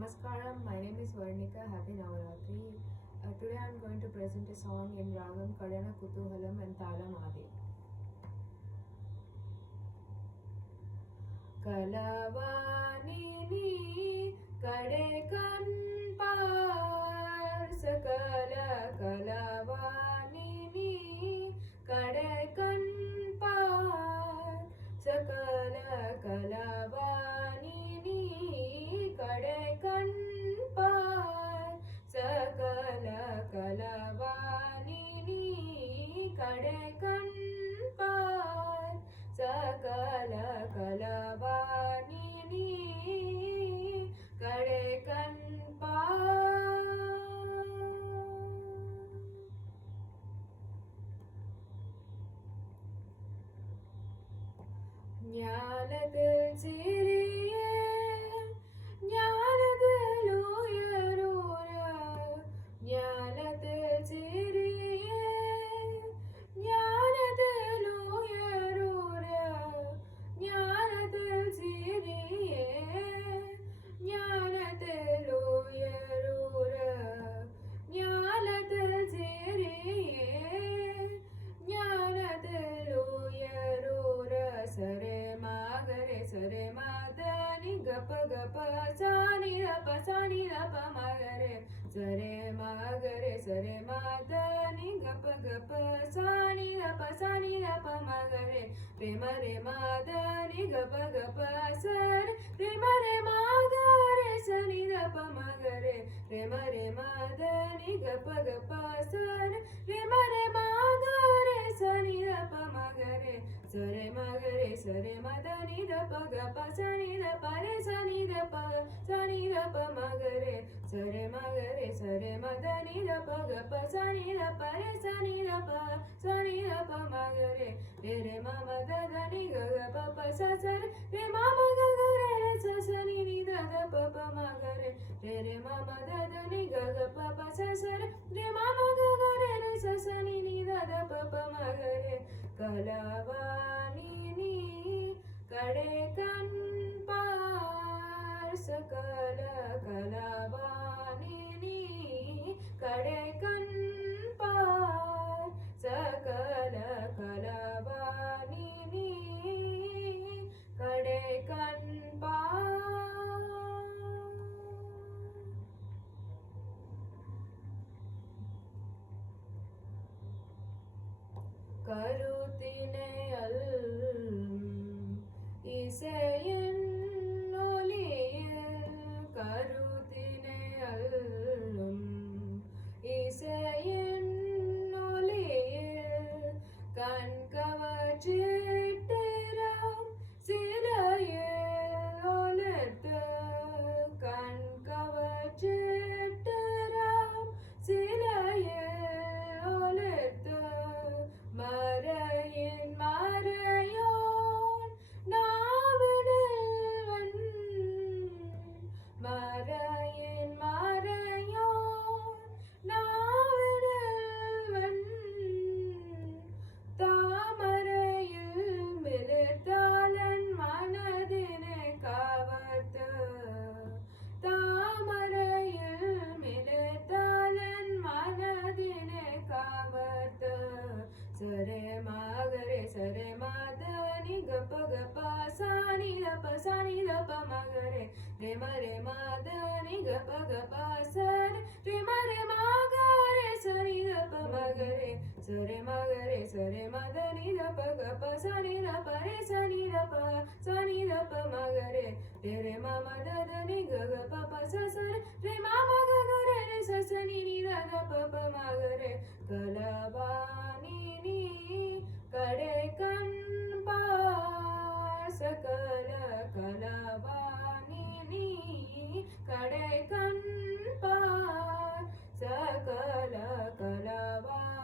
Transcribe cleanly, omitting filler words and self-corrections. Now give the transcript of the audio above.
Namaskaram, my name is Varnika. Happy Navaratri. Today I am going to present a song in Ragam Kadana Kutuhalam and Talam Adi. Kalavanini Kade Kanpar Sakala Kalavanini Kade Kanpar Sakala Kalavanini Kade Kanpar Sakala Kalavanini Kade Kanpar Sakala Kalavanini Kade Kanpar ஞானத்தில் சிறிய ஞானத்தில் உயரூர ஞானத்தில் சிறிய ஞானத்தில் உயரூர ஞானத்தில் சிறிய ஞானத்தில் உயரூர ஞானத்தில் சிறிய ஞானத்தில் உயரூர சரே மாகரே சரே மாதனி கப கப சானி ரப மகரே சரே மாகரே சரே மாதனி கப கப சானி ரப மகரே ரேம ரே மாதனி கப கப சர் ரேம ரே மாகரே சனி ரப மகரே ரேம ரே மாதனி கப கப சர் ரேம ரே மாகரே சனி ரப மகரே சரே மகரே சரே மதனி ரப கப சனி ரப ரே சனி ரப மகரே சரே மகரே சரே மதனி ரப கப சனி ரப ரே சனி ரப மகரே ரே ரே மம தனி கக பப சசர் ரே மம ககரே ரே சசனி நி தத பப மகரே ரே ரே மம தனி கக பப சசர் ரே மம ககரே ரே சசனி நி தத பப மகரே கலவானினி கடே கண்பார் சகல கலவானினி கடே கண்பார் சகல கலவானினி கடே கண்பார் கருத்தினை இசையின் ஒலியில் கருத்தினை இசையின் ஒலியில் கண்கவற்றிட்டிரம் சிலையில் ஒலித்த கண்கவற்றிட்டிரம் சிலையில் ஒலித்த மறையின் மறையோன் நாவினில் மறையின் மறையோன் நாவினில் தாமரையில் மிளிர்த்தாளன் மனதினை கவர்த்த தாமரையில் மிளிர்த்தாளன் மனதினை கவர்த்த சரே மகரே சரே மதனி கப கப சானி ரப மகரே ரேம ரே மதனி கப கப சர் ரேம ரே மகரே சனி ரப மகரே சரே மகரே சரே மதனி ரப கப சனி ரப ரே சனி ரப மகரே ரே ரே மம தனி கக பப சசர் ரே மம ககரே ரே சசனி நி தத பப மகரே கலவானினி கடே கண்பார் சகல கலவானினி கடே கண்பார் சகல கலவானினி